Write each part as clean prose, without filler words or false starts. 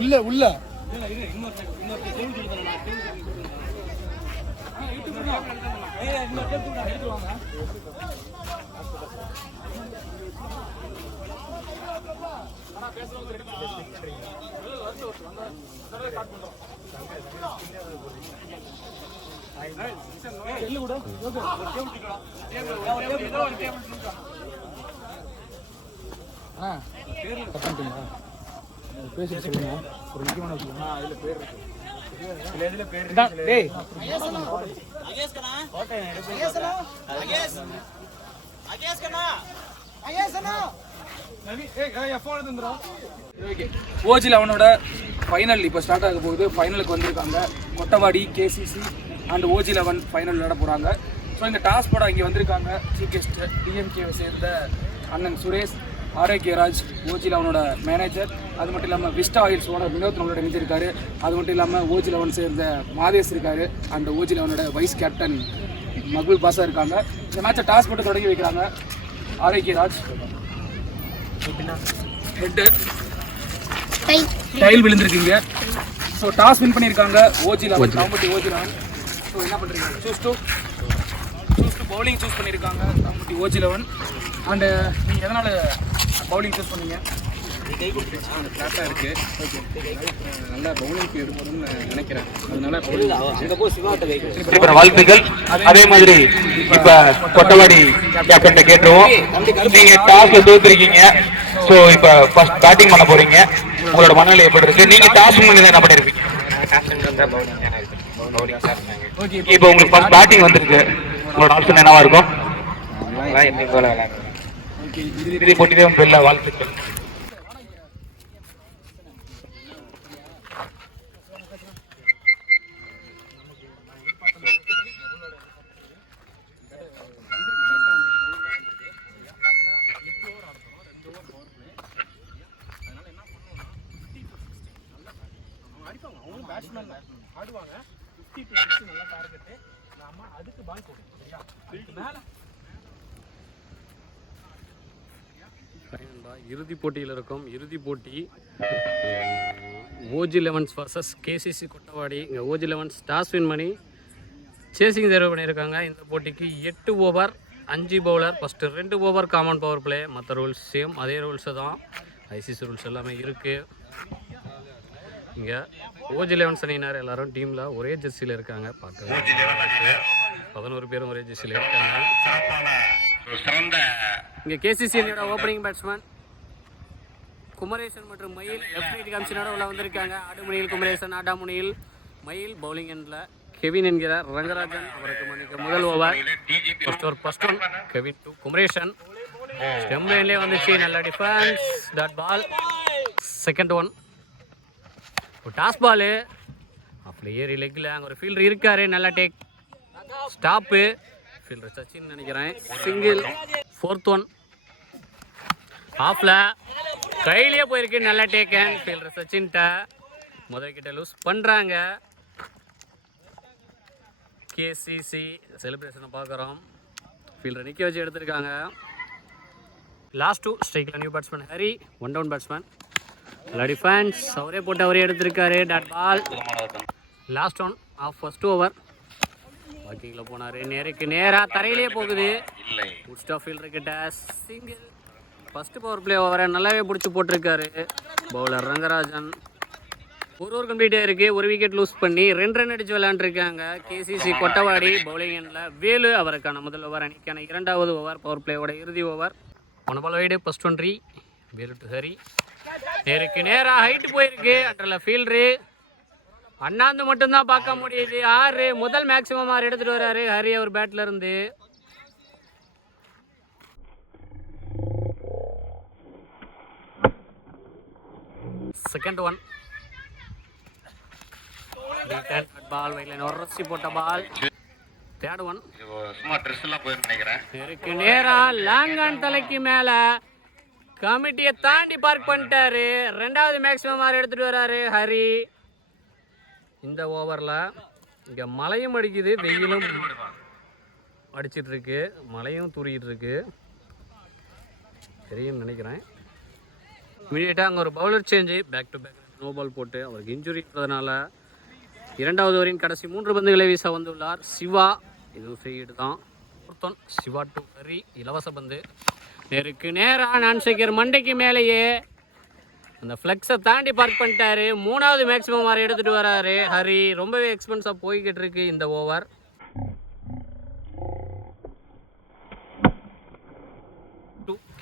உள்ள உள்ள பேசிட்டு சொல்லுங்க ஒரு முக்கியமான விஷயம் அதுல பேர் இருக்கு இதுல பேர் இருக்கு டேய் ஓஜில அவனோட ஃபைனல் இப்போ ஸ்டார்ட் ஆக போகுது. ஃபைனலுக்கு வந்திருக்காங்க கொட்டவாடி கேசிசி அண்ட் ஓஜி11 ஃபைனல் விளையாட போகிறாங்க. ஸோ இந்த டாஸ் போட இங்கே வந்திருக்காங்க சீஃப் கெஸ்ட் டிஎம்கேவை சேர்ந்த அண்ணன் சுரேஷ், ஆரோக்கியராஜ், ஓஜி11 மேனேஜர், அது மட்டும் இல்லாமல் விஸ்டா ஆயில்ஸ் ஓனர் வினோத் நம்மளோட இணைஞ்சிருக்காரு. அது மட்டும் இல்லாமல் ஓஜி11 சேர்ந்த மாதேஷ் இருக்காரு அண்ட் ஓஜி11 வைஸ் கேப்டன் மகுல் பாஷா இருக்காங்க. இந்த மேட்சை டாஸ் போட்டு தொடங்கி வைக்கிறாங்க. ஆரோக்கியராஜ் ஹெட்டு டைல் விழுந்திருக்கீங்க. ஸோ டாஸ் வின் பண்ணியிருக்காங்க ஓஜி11 காம்பட்டி ஓஜி11. ஸோ என்ன பண்ணுறீங்க? சூஸ் டு பவுலிங் சூஸ் பண்ணியிருக்காங்க காம்பட்டி ஓஜி11. அண்டு நீங்கள் எதனால் பவுலிங் சூஸ் பண்ணீங்க? ஃப்ளாட்டாக இருக்குது. ஓகே, நல்லா பவுலிங்க்கு எடுக்கணும்னு நினைக்கிறேன். அதனால வாழ்த்துக்கள். அதே மாதிரி இப்போ கொட்டவாடி கேப்டன் கேட்டுருவோம். நீங்கள் டாஸ்ல தோத்துருக்கீங்க. ஸோ இப்போ ஃபர்ஸ்ட் பேட்டிங் பண்ண போறீங்க. உங்களோட மனநிலை எப்படி இருக்கு? நீங்க டாஸ் பண்ணி என்ன பண்ணிருப்பீங்க? இப்போ உங்களுக்கு ஃபர்ஸ்ட் பேட்டிங் வந்திருக்கு. உங்களோட ஆப்ஷன் என்னவா இருக்கும்? இறுதி போட்டியிலே வெல்ல வாழ்த்துக்கள். ஆடுவாங்க 50 to 60 நல்லா டார்கெட். நாம அதுக்கு பால் போடுவோம். சரியா? மேல இறுதி போட்டியில் இருக்கும். இறுதி போட்டி ஓஜி11 vs கேசிசி கொட்டவாடி. இங்கே ஓஜி11 டாஸ் வின் பண்ணி சேசிங் தேர்வு பண்ணியிருக்காங்க. இந்த போட்டிக்கு 8 over 5 bowler. First 2 over common power play. மற்ற ரூல்ஸ் சேம் அதே ரூல்ஸு தான். ஐசிசி ரூல்ஸ் எல்லாமே இருக்குது. இங்கே ஓஜி11 அணியினர் எல்லாரும் டீமில் ஒரே ஜெர்சியில் இருக்காங்க. பார்க்க 11 பேரும் ஒரே ஜெர்சியில் இருக்காங்க. இங்கே கேசிசி அணியோட ஓப்பனிங் பேட்ஸ்மேன் குமரேசன் மற்றும் மயில் லெஃப்ட் ரைட் காமிச்சினோட உள்ள வந்திருக்காங்க. ஆடுமுனையில் குமரேசன், ஆடாமுனையில் மயில், பவுலிங் எண்டில் கெவின் என்கிற ரங்கராஜன். அவருக்கு மணிக்கு முதல் over. First one Kevin to Kumaresan. ஸ்டெம் லைன்லேயே வந்துச்சு. நல்ல defence. Dot ball. Second one toss ball அப்படி ஏறி லெக்கில் அங்கே ஒரு ஃபீல்டர் இருக்காரு. நல்லா டேக் ஸ்டாப்பு. ஃபீல்டர் சச்சின் நினைக்கிறேன். சிங்கிள். ஃபோர்த் ஒன் ஆஃபில் கையிலேயே போயிருக்கு. நல்லா டேக்கன். ஃபீல்டர் சச்சின்கிட்ட முதல்கிட்ட லூஸ் பண்ணுறாங்க. கேசிசி செலிப்ரேஷனை பார்க்குறோம். ஃபீல்டர் நிற்க வச்சு எடுத்திருக்காங்க. லாஸ்ட் டூ ஸ்ட்ரைக்கில் new batsman Hari, 1 down batsman. நல்லா டிஃபென்ஸ். அவரே போட்டு அவரே எடுத்திருக்காரு. Dot ball. Last one of first over. வாக்கிங்கில் போனார். நேருக்கு நேராக தரையிலே போகுது. உட்ஸ்டா ஃபீல்டர் கிட்ட சிங்கிள். ஃபஸ்ட்டு பவர் பிளே ஓவரை நல்லாவே பிடிச்சி போட்டிருக்காரு பவுலர் ரங்கராஜன். ஒரு ஓவர் கம்ப்ளீட்டாக இருக்குது. ஒரு விக்கெட் லூஸ் பண்ணி 2 ரன் அடித்து விளையாண்டுருக்காங்க கேசிசி கொட்டவாடி. பவுலிங் எண்டில் வேலு அவருக்கான முதல் ஓவர். அணிக்கான 2வது ஓவர் பவர் பிளேயோட இறுதி over. 1 ball wide. First one 3 Velu to Hari. நேருக்கு நேராக ஹைட்டு போயிருக்கு. அன்றில் ஃபீல்டரு அண்ணாந்து மட்டும்தான் பார்க்க முடியுது. 6 முதல் மேக்ஸிமம் 6 எடுத்துகிட்டு வர்றாரு ஹரி அவர் பேட்டில் இருந்து. செகண்ட் ஒன் பால் வைட்லைன் உரசி போட்ட பால். தேர்ட் ஒன் நேருக்கு நேராக லாங்கான் தலைக்கு மேலே கமிட்டியை தாண்டி பார்க் பண்ணிட்டாரு. 2வது மேக்ஸிமம் 6 எடுத்துகிட்டு வர்றாரு ஹரி. இந்த ஓவரில் இங்கே மழையும் அடிக்குது, வெயிலும் அடிச்சிட்ருக்கு, மழையும் தூரிக்கிட்டு இருக்கு தெரியும்னு நினைக்கிறேன். இமீடியட்டாக அங்கே ஒரு bowler change, back to back no ball போட்டு அவருக்கு இன்ஜுரி இருக்கிறதுனால 2வது ஓவரின் கடைசி 3 பந்துகளை வீச வந்துள்ளார் சிவா. இதுவும் ஃப்ரீடு தான். சிவா டு ஹரி, இலவச பந்து நேருக்கு நேராக நான்சேகர் மண்டைக்கு மேலேயே அந்த ஃப்ளெக்ஸை தாண்டி பார்க் பண்ணிட்டாரு. 3வது மேக்ஸிமம் வர எடுத்துகிட்டு வராரு ஹரி. ரொம்பவே எக்ஸ்பென்ஸாக போய்கிட்டு இருக்கு இந்த ஓவர்.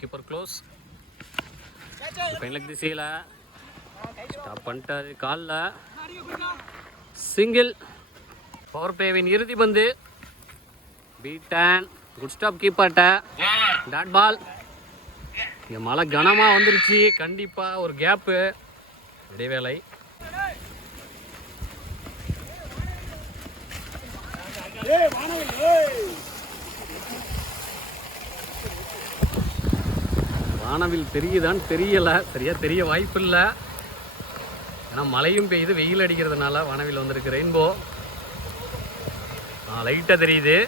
Keeper close. ஃபைனல் திசையில் ஸ்டாப் பண்ணிட்டாரு. காலில் சிங்கிள். பவர் பிளேவின் இறுதி பந்து பீட்டன். குட் ஸ்டாப் கீப்பர்ட்ட. Dot ball. இங்கே மழை கனமாக வந்துருச்சு. கண்டிப்பாக ஒரு கேப்பு, இடைவேளை. வானவில் தெரியுதான்னு தெரியலை, சரியா தெரிய வாய்ப்பு இல்லை. ஏன்னா மழையும் பெய்யுது, வெயில் அடிக்கிறதுனால வானவில் வந்திருக்கு. ரெயின்போ லைட்டாக தெரியுது.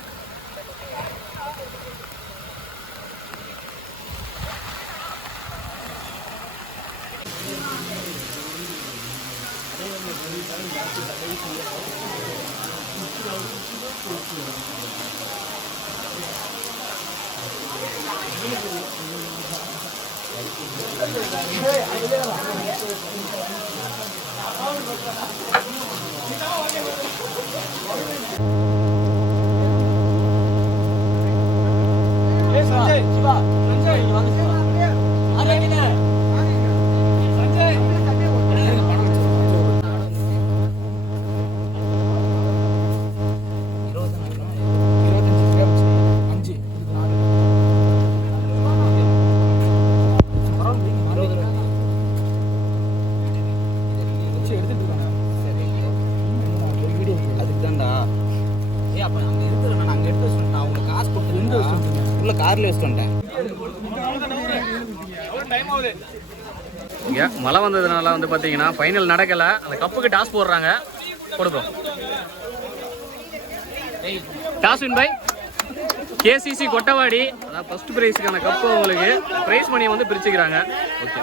மழை வந்ததுனால வந்து பார்த்தீங்கன்னா ஃபைனல் நடக்கலை. அந்த கப்புக்கு டாஸ் போடுறாங்க. போடுறோம். Toss win by KCC Kottavadi. அதான் ஃபர்ஸ்ட் ப்ரைஸுக்கான கப்பு உங்களுக்கு ப்ரைஸ் மணியை வந்து பிரிச்சுக்கிறாங்க. Okay.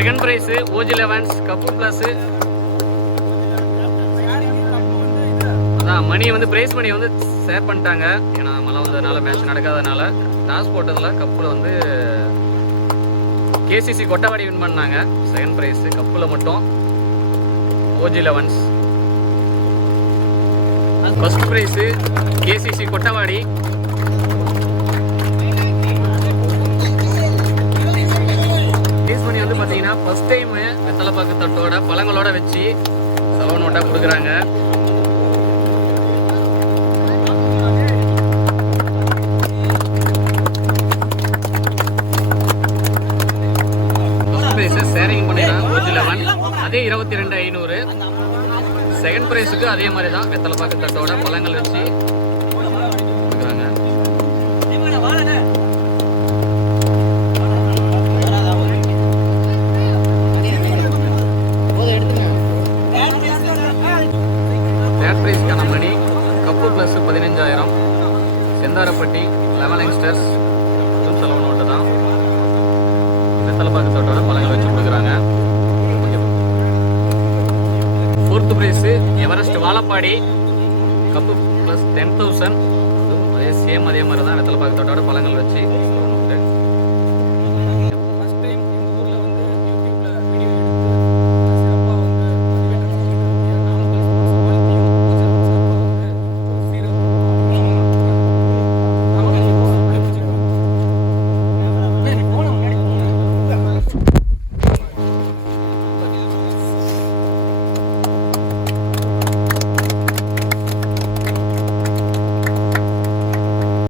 Second prize OG elevens cup plus. அதான் மணி வந்து ப்ரைஸ் மணி வந்து ஷேர் பண்ணிட்டாங்க. ஏன்னா மழை வந்ததுனால மேட்ச் நடக்காதனால டாஸ் போட்டதில் கப்பில் வந்து கேசிசி கொட்டவாடி வின் பண்ணாங்க. செகண்ட் ப்ரைஸு கப்பில் மட்டும் OG elevens. First prize KCC Kottavadi. Prize money வந்து பார்த்தீங்கன்னா ஃபர்ஸ்ட் டைமு வெத்தலைப்பாக்கு தட்டோட பழங்களோட வச்சு 7 நோட்டாக கொடுக்குறாங்க. ஷேரிங் பண்ணிடுறாங்க ஓஜி லெவன். அதே 22,500. செகண்ட் ப்ரைஸுக்கு அதே மாதிரி தான் வெத்தலைப்பாக்கு தட்டோட பழங்கள் வச்சு கொடுக்குறாங்க. தேர்ட் ப்ரைஸ்க்கான money cup plus 15,000. Sentharapatti eleven youngsters செலவு நோட்டு தான் வெத்தலைப்பாக்கு தட்டோட பழங்கள் வச்சு கொடுக்குறாங்க. Fourth prize Everest Vazhapadi cup plus 10,000. அதே சேம் அதே மாதிரி தான் வெத்தலைப்பாக்கு தட்டோட பழங்கள் வச்சு